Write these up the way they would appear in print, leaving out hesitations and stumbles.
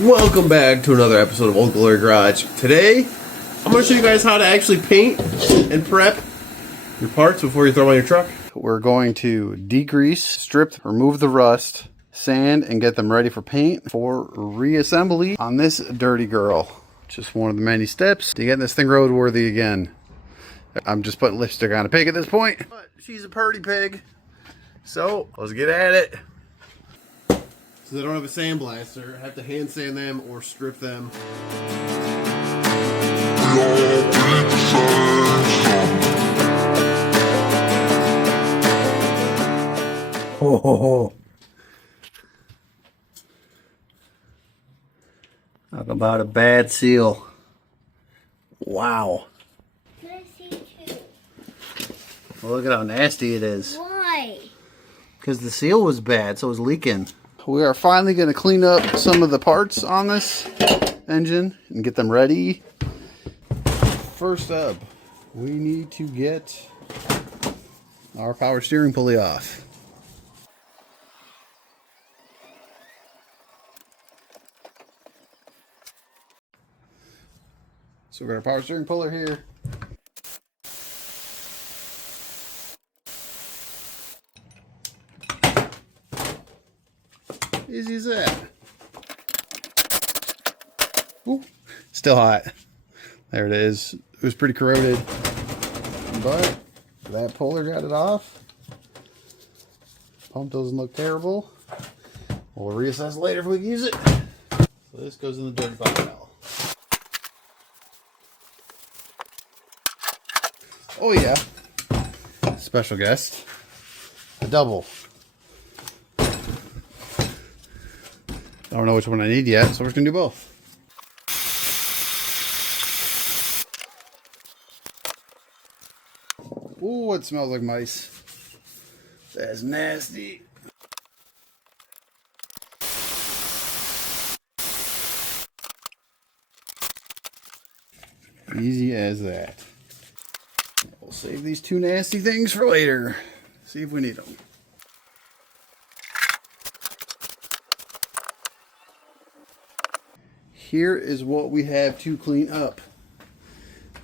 Welcome back to another episode of Old Glory Garage. Today, I'm going to show you guys how to actually paint and prep your parts before you throw them on your truck. We're going to degrease, strip, remove the rust, sand, and get them ready for paint for reassembly on this dirty girl. Just one of the many steps to getting this thing roadworthy again. I'm just putting lipstick on a pig at this point. But she's a purty pig. So, let's get at it. So they don't have a sandblaster. I have to hand sand them or strip them. Ho ho ho. Talk about a bad seal. Wow. Can I see too? Well, look at how nasty it is. Why? Because the seal was bad, so it was leaking. We are finally going to clean up some of the parts on this engine and get them ready. First up, we need to get our power steering pulley off. So we've got our power steering puller here. Easy as that. Ooh, still hot. There it is. It was pretty corroded, but that puller got it off. Pump doesn't look terrible. We'll reassess later if we can use it. So this goes in the dirty pile. Oh yeah, special guest, a double. I don't know which one I need yet, so we're just gonna do both. Ooh, it smells like mice. That's nasty. Easy as that. We'll save these two nasty things for later. See if we need them. Here is what we have to clean up.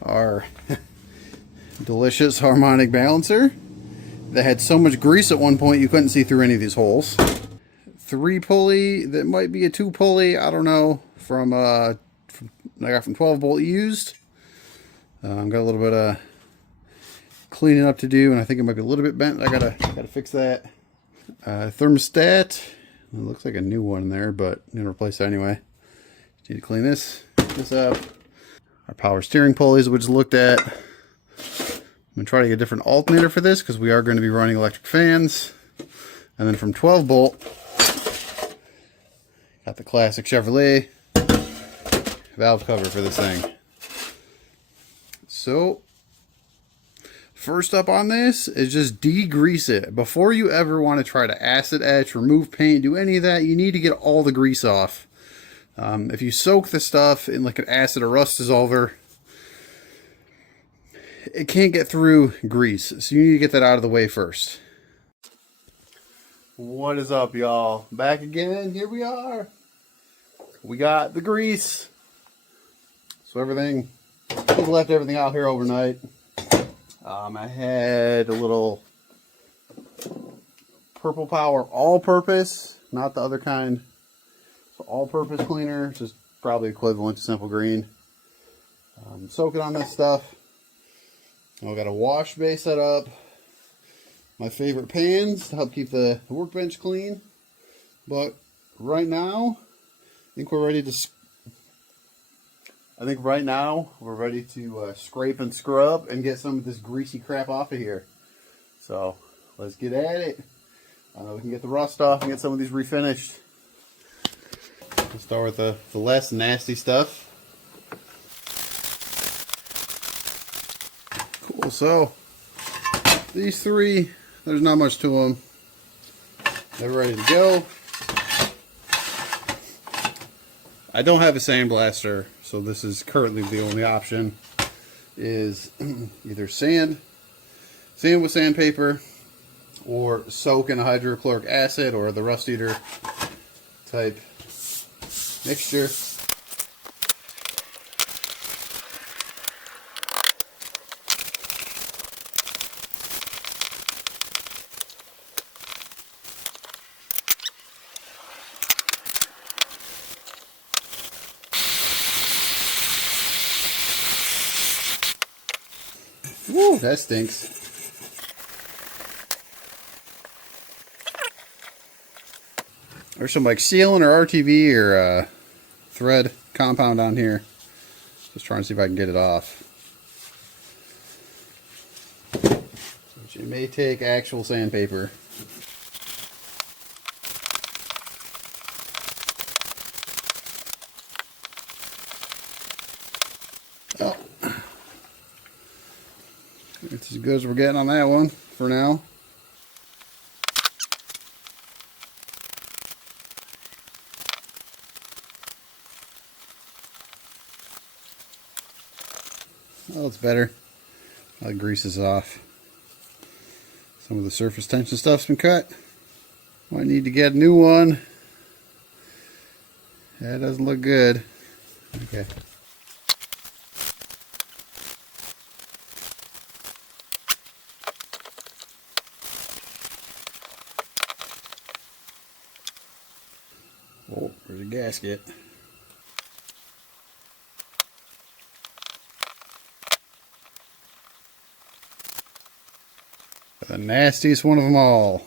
Our delicious harmonic balancer that had so much grease at one point you couldn't see through any of these holes. 3 pulley that might be a 2 pulley, I don't know, from I got from 12 bolt used. I've got a little bit of cleaning up to do, and I think it might be a little bit bent. I gotta fix that. Thermostat, it looks like a new one there, but I'm gonna replace it anyway. Need to clean this up. Our power steering pulleys, we just looked at. I'm going to try to get a different alternator for this because we are going to be running electric fans. And then from 12 bolt, got the classic Chevrolet valve cover for this thing. So, first up on this is just degrease it. Before you ever want to try to acid etch, remove paint, do any of that, you need to get all the grease off. If you soak the stuff in like an acid or rust dissolver, it can't get through grease. So you need to get that out of the way first. What is up, y'all? Back again. Here we are. We got the grease. So everything, we left everything out here overnight. I had a little Purple Power all-purpose, not the other kind. All-purpose cleaner, which is probably equivalent to Simple Green. Soak it on this stuff. I've got a wash bay set up. My favorite pans to help keep the workbench clean. But right now, I think we're ready to scrape and scrub and get some of this greasy crap off of here. So let's get at it. We can get the rust off and get some of these refinished. We'll start with the less nasty stuff. Cool, so these 3, there's not much to them. They're ready to go. I don't have a sandblaster, so this is currently the only option. Is either sand with sandpaper, or soak in a hydrochloric acid or the rust eater type mixture. Woo, that stinks. There's some like sealant or RTV or thread compound on here. Just trying to see if I can get it off. Which it may take actual sandpaper. Oh. It's as good as we're getting on that one for now. Oh, it's better. Now the grease is off. Some of the surface tension stuff's been cut. Might need to get a new one. That doesn't look good. Okay. Oh, there's a gasket. The nastiest one of them all.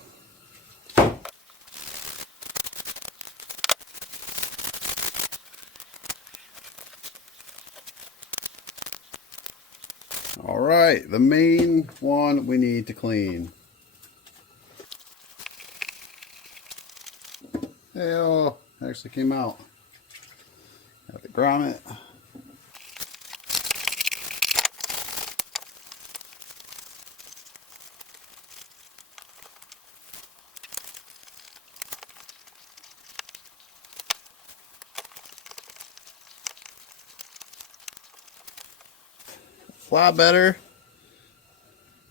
All right, the main one we need to clean. Oh, actually came out. Got the grommet. A lot better,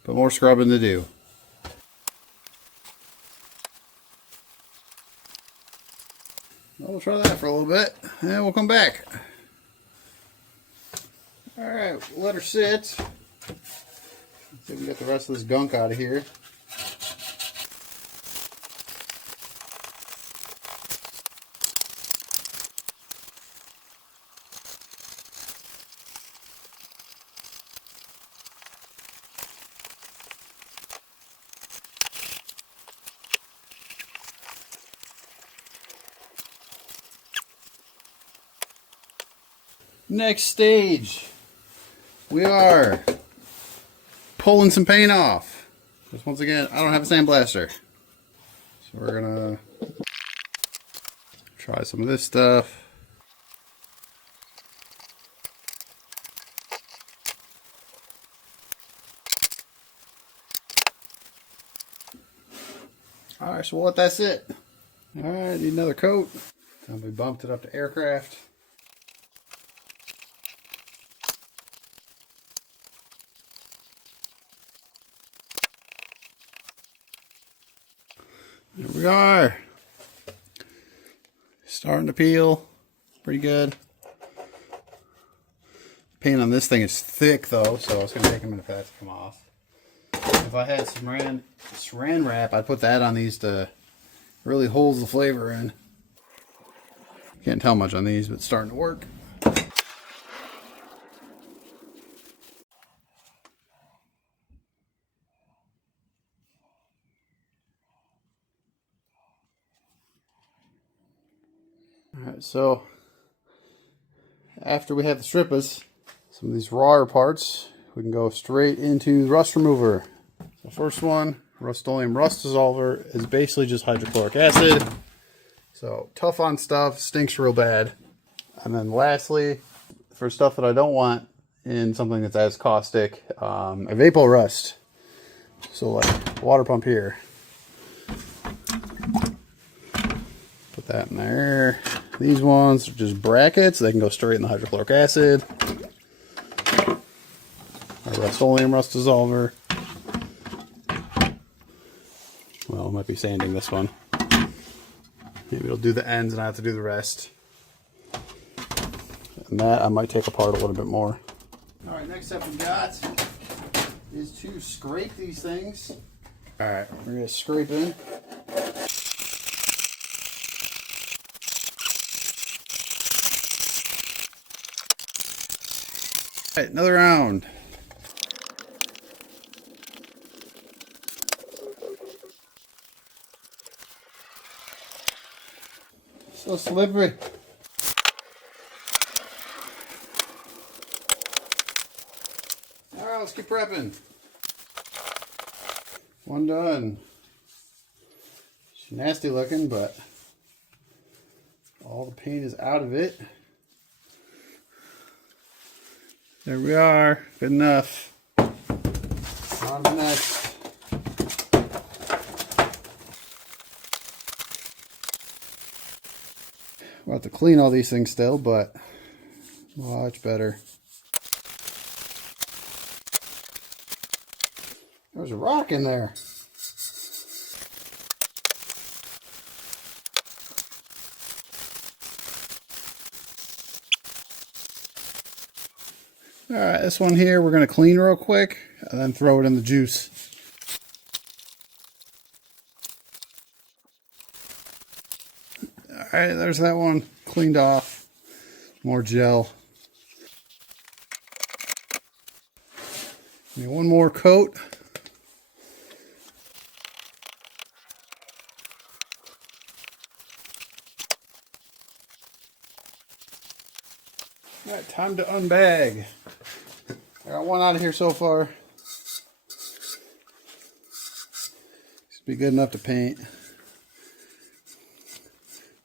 but more scrubbing to do. We'll try that for a little bit, and we'll come back. Alright, we'll let her sit. Let's see if we can get the rest of this gunk out of here. Next stage, we are pulling some paint off. Just once again, I don't have a sandblaster, so we're gonna try some of this stuff. All right, so we'll let that sit. All right, need another coat. And we bumped it up to aircraft. There we are. Starting to peel. Pretty good. Paint on this thing is thick though, so it's going to take a minute for that to come off. If I had some saran wrap, I'd put that on these to really hold the flavor in. Can't tell much on these, but it's starting to work. Alright, so after we have the strippers, some of these rawer parts, we can go straight into the rust remover. So first one, Rust-Oleum Rust Dissolver, is basically just hydrochloric acid. So tough on stuff, stinks real bad. And then lastly, for stuff that I don't want in something that's as caustic, a Vapo Rust. So like water pump here. Put that in there. These ones are just brackets. They can go straight in the hydrochloric acid. A Rust-Oleum Rust Dissolver. Well, I might be sanding this one. Maybe it'll do the ends and I have to do the rest. And that I might take apart a little bit more. All right, next step we got is to scrape these things. All right, we're gonna scrape in. All right, another round. So slippery. All right, let's keep prepping. One done. She's nasty looking, but all the paint is out of it. There we are. Good enough. On to the next. We'll have to clean all these things still, but much better. There's a rock in there. All right, this one here we're going to clean real quick and then throw it in the juice. All right, there's that one cleaned off. More gel. Need one more coat. All right, time to unbag. I got one out of here so far. Should be good enough to paint.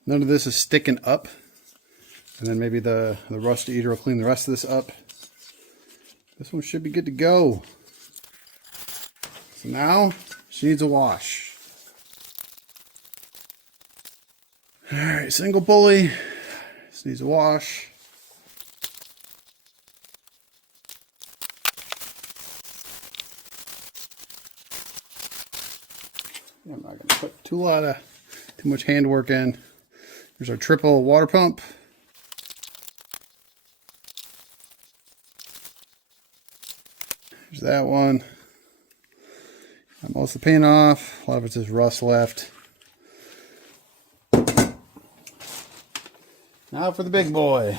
None of this is sticking up. And then maybe the rust eater will clean the rest of this up. This one should be good to go. So now she needs a wash. All right, single pulley. This needs a wash. I'm not going to put too much handwork in. There's our triple water pump. There's that one. Got most of the paint off. A lot of it's just rust left. Now for the big boy.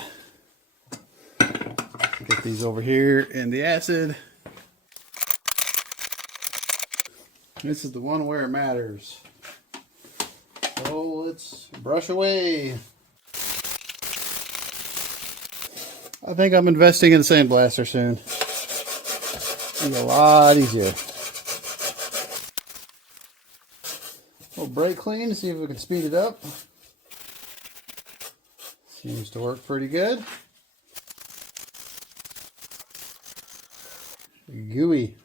Get these over here in the acid. This is the one where it matters. So let's brush away. I think I'm investing in a sandblaster soon. It'll be a lot easier. A little brake clean to see if we can speed it up. Seems to work pretty good. Gooey.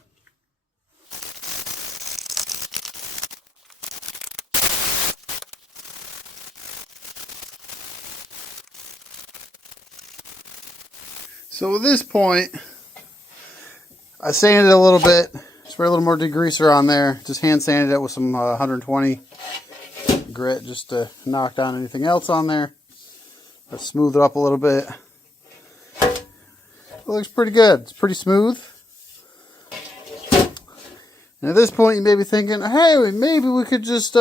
So at this point, I sanded it a little bit, spray a little more degreaser on there, just hand sanded it with some 120 grit just to knock down anything else on there. Let's smooth it up a little bit. It looks pretty good. It's pretty smooth. And at this point, you may be thinking, hey, maybe we could just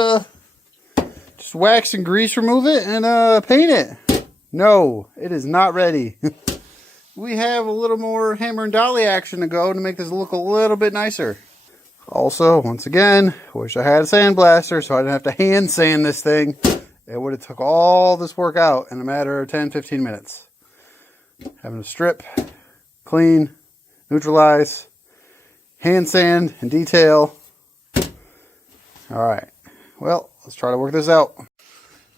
wax and grease remove it and paint it. No, it is not ready. We have a little more hammer and dolly action to go to make this look a little bit nicer. Also, once again, wish I had a sandblaster so I didn't have to hand sand this thing. It would have took all this work out in a matter of 10-15 minutes. Having to strip, clean, neutralize, hand sand, and detail. Alright, well, let's try to work this out.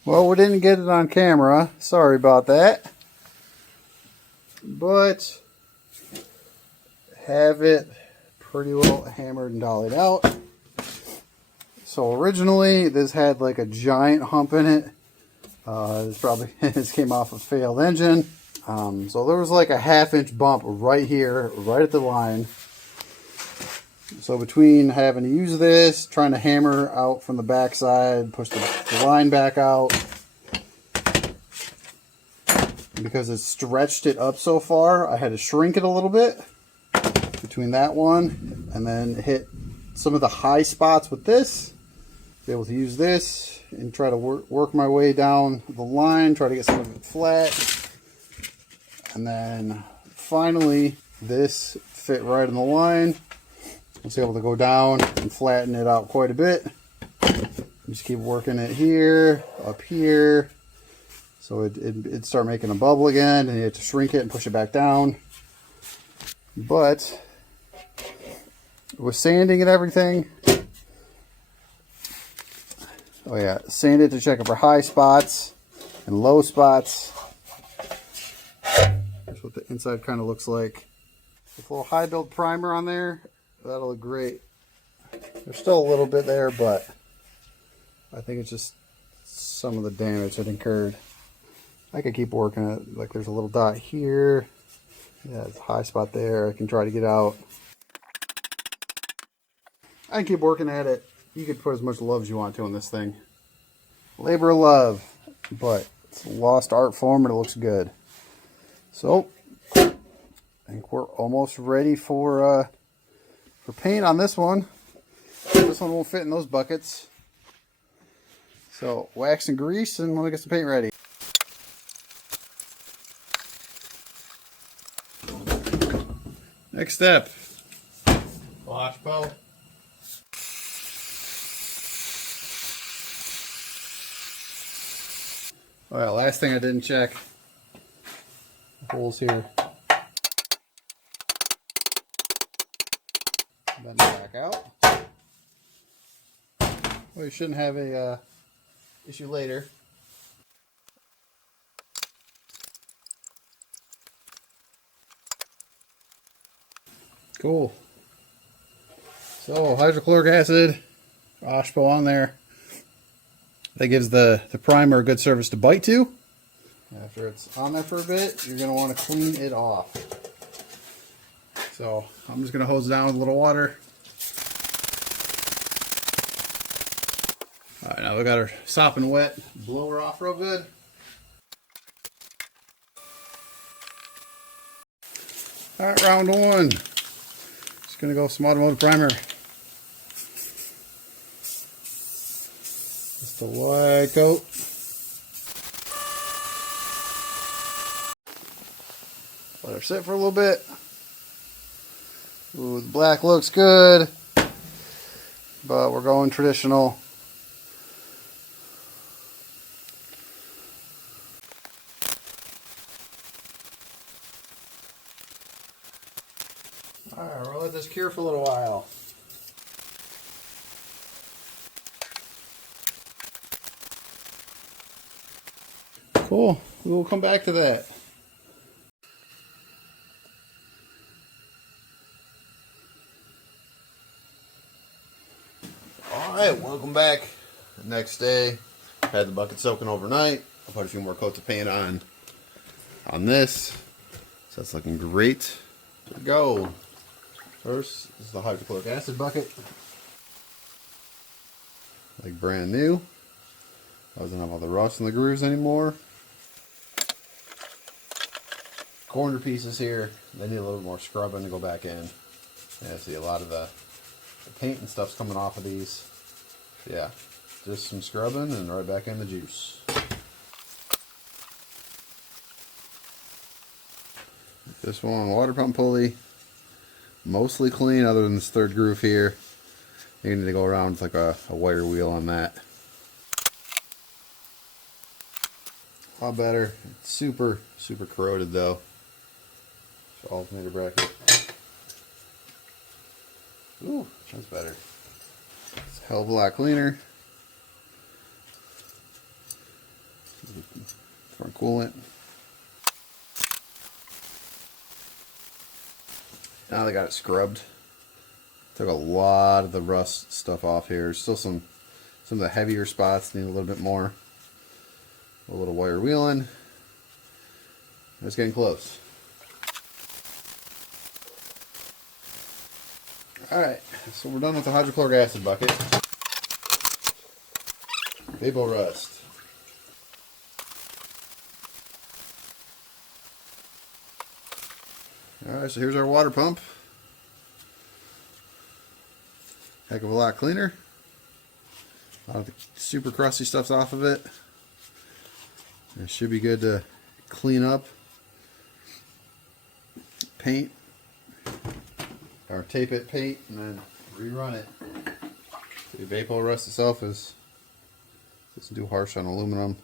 Well, we didn't get it on camera. Sorry about that. But have it pretty well hammered and dollied out. So originally this had like a giant hump in it. This came off a failed engine. So there was like a 1/2 inch bump right here, right at the line. So between having to use this, trying to hammer out from the backside, push the line back out, because it stretched it up so far, I had to shrink it a little bit between that one and then hit some of the high spots with this. Be able to use this and try to work my way down the line, try to get some of it flat. And then finally, this fit right in the line. I was able to go down and flatten it out quite a bit. Just keep working it here, up here. So it'd start making a bubble again, and you have to shrink it and push it back down. But with sanding and everything, oh yeah, sand it to check for high spots and low spots. That's what the inside kind of looks like. With a little high build primer on there, that'll look great. There's still a little bit there, but I think it's just some of the damage it incurred. I could keep working it. Like there's a little dot here. Yeah, it's a high spot there. I can try to get out. I can keep working at it. You could put as much love as you want to on this thing. Labor of love, but it's a lost art form and it looks good. So I think we're almost ready for paint on this one. This one won't fit in those buckets. So wax and grease, and let me get some paint ready. Next step. Wash bow. Oh yeah, last thing I didn't check. The holes here. Bend it back out. Well, you shouldn't have a issue later. Cool. So hydrochloric acid, OSHPO on there. That gives the primer a good surface to bite to. After it's on there for a bit, you're going to want to clean it off. So I'm just going to hose it down with a little water. All right, now we got her sopping wet. Blow her off real good. All right, round one. Just going to go with some automotive primer. Just a light coat. Let her sit for a little bit. Ooh, the black looks good, but we're going traditional. Alright, we'll let this cure for a little while. Cool, we'll come back to that. Alright, welcome back. The next day, had the bucket soaking overnight. I'll put a few more coats of paint on this. So that's looking great. Here we go. First is the hydrochloric acid bucket. Like brand new. Doesn't have all the rust in the grooves anymore. Corner pieces here, they need a little more scrubbing to go back in. Yeah, see a lot of the paint and stuff's coming off of these. Yeah, just some scrubbing and right back in the juice. This one, water pump pulley, mostly clean other than this third groove here. You need to go around with like a wire wheel on that. A lot better. It's super corroded though. Alternator bracket. Ooh, that's better. It's a hell of a lot cleaner. Front coolant. Now they got it scrubbed. Took a lot of the rust stuff off here. Still some of the heavier spots need a little bit more. A little wire wheeling. It's getting close. Alright, so we're done with the hydrochloric acid bucket. Vapor rust. Alright, so here's our water pump. Heck of a lot cleaner. A lot of the super crusty stuff's off of it. It should be good to clean up, paint, or tape it, paint, and then rerun it. The vapor rust itself isn't too harsh on aluminum.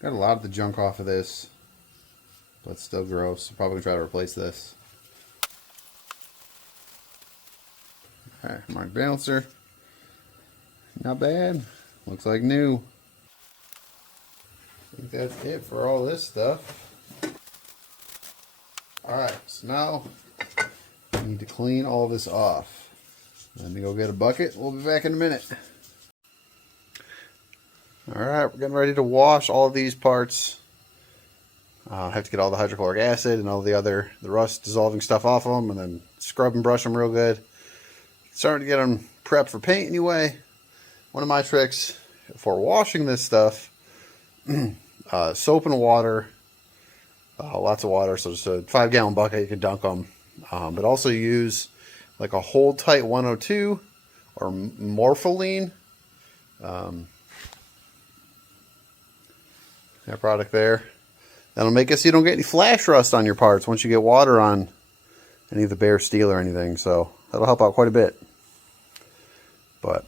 Got a lot of the junk off of this, but still gross. I'm probably gonna try to replace this. Alright, mark balancer. Not bad. Looks like new. I think that's it for all this stuff. Alright, so now we need to clean all this off. Let me go get a bucket. We'll be back in a minute. Alright, we're getting ready to wash all of these parts. I have to get all the hydrochloric acid and all the rust dissolving stuff off of them, and then scrub and brush them real good. Starting to get them prepped for paint anyway. One of my tricks for washing this stuff, soap and water, lots of water, so just a 5-gallon bucket, you can dunk them. But also use like a Hold Tight 102 or Morpholine. That product there. That'll make it so you don't get any flash rust on your parts once you get water on any of the bare steel or anything. So that'll help out quite a bit. But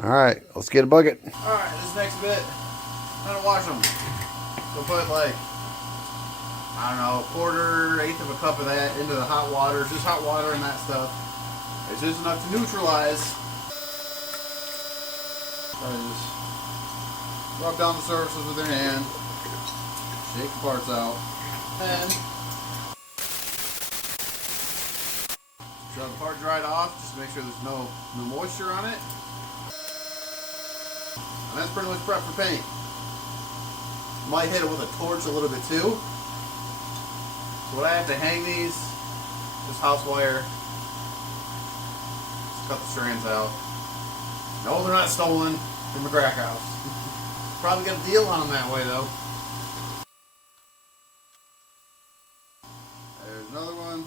alright, let's get a bucket. Alright, this next bit, I'm gonna wash them. So put like, I don't know, 1/4, 1/8 of a cup of that into the hot water. Just hot water and that stuff. It's just enough to neutralize. Just rub down the surfaces with your hand. Shake the parts out. And so the part dried off, just to make sure there's no moisture on it. And that's pretty much prep for paint. Might hit it with a torch a little bit too. So what I have to hang these, this house wire, just cut the strands out. No, they're not stolen from the crack house. Probably got a deal on them that way though. There's another one.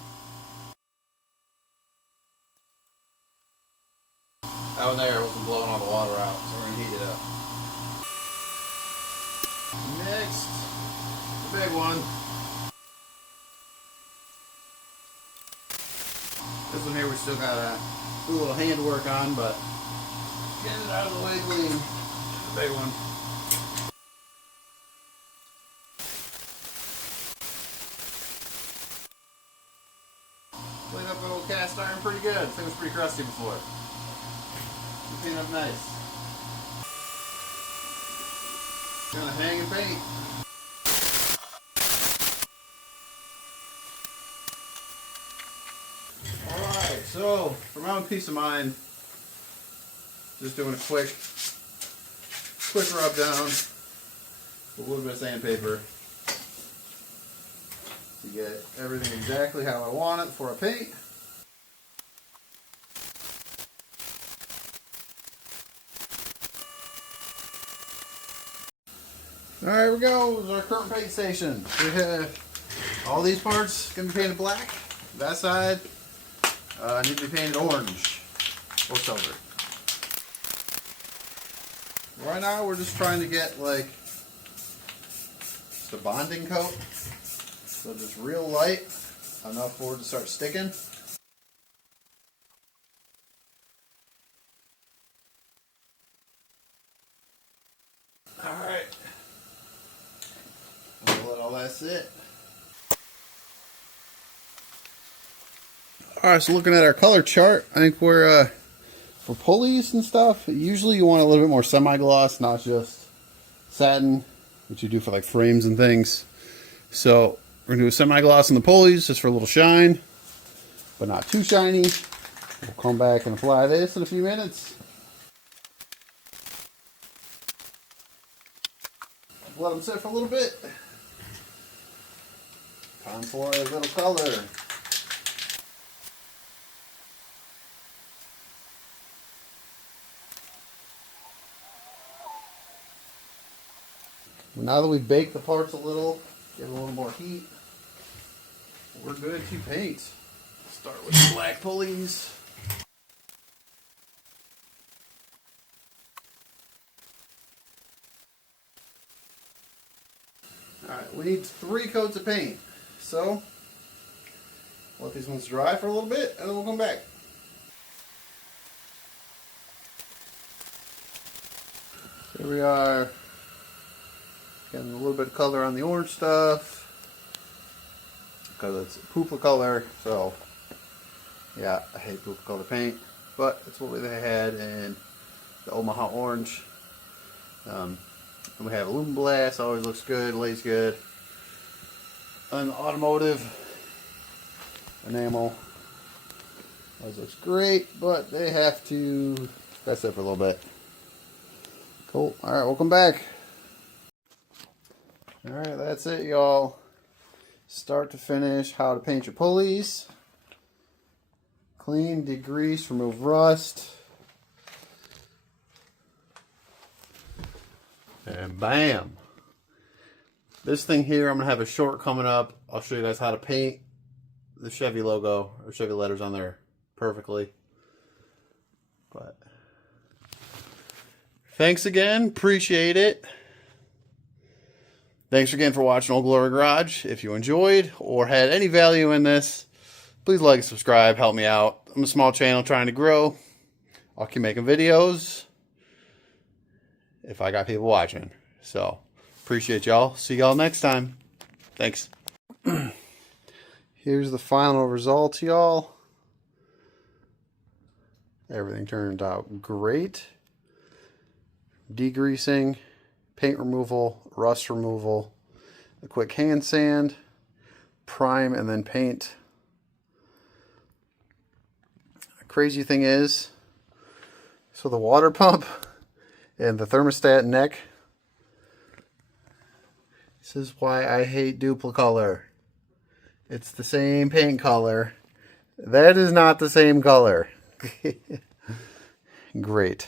That one there wasn't blowing all the water out, so we're going to heat it up. Next, the big one. This one here we still got to do a little hand work on, but get it out of the way clean. The big one. Clean up the old cast iron pretty good. I think it was pretty crusty before. Clean up nice. Gonna hang and paint. Alright, so for my own peace of mind, just doing a quick rub down with a little bit of sandpaper to get everything exactly how I want it before I paint. Alright, here we go. This is our current paint station. We have all these parts going to be painted black. That side need to be painted orange or silver. Right now we're just trying to get like just a bonding coat. So just real light, enough for it to start sticking. Alright. We'll let all that sit. Alright, so looking at our color chart, I think we're for pulleys and stuff, usually you want a little bit more semi-gloss, not just satin, which you do for like frames and things. So we're gonna do a semi-gloss on the pulleys just for a little shine, but not too shiny. We'll come back and apply this in a few minutes. Let them sit for a little bit. Time for a little color. Now that we've baked the parts a little, give it a little more heat. we're good to paint. Start with the black pulleys. Alright, we need 3 coats of paint. So, let these ones dry for a little bit and then we'll come back. Here we are. Getting a little bit of color on the orange stuff. Because it's poopa color, so yeah, I hate poopa color paint. But that's what they had in the Omaha orange. And we have aluminum blast, always looks good, lays good. And the automotive enamel always looks great, but they have to, that's it for a little bit. Cool, alright, welcome back. Alright, that's it, y'all. Start to finish, how to paint your pulleys. Clean, degrease, remove rust. And bam! This thing here, I'm going to have a short coming up. I'll show you guys how to paint the Chevy logo or Chevy letters on there perfectly. But thanks again. Appreciate it. Thanks again for watching Old Glory Garage. If you enjoyed or had any value in this, please like and subscribe. Help me out. I'm a small channel trying to grow. I'll keep making videos if I got people watching. So, appreciate y'all. See y'all next time. Thanks. Here's the final results, y'all. Everything turned out great. Degreasing, paint removal, rust removal, a quick hand sand, prime, and then paint. The crazy thing is, so the water pump and the thermostat neck, this is why I hate duplicolor. It's the same paint color. That is not the same color. Great.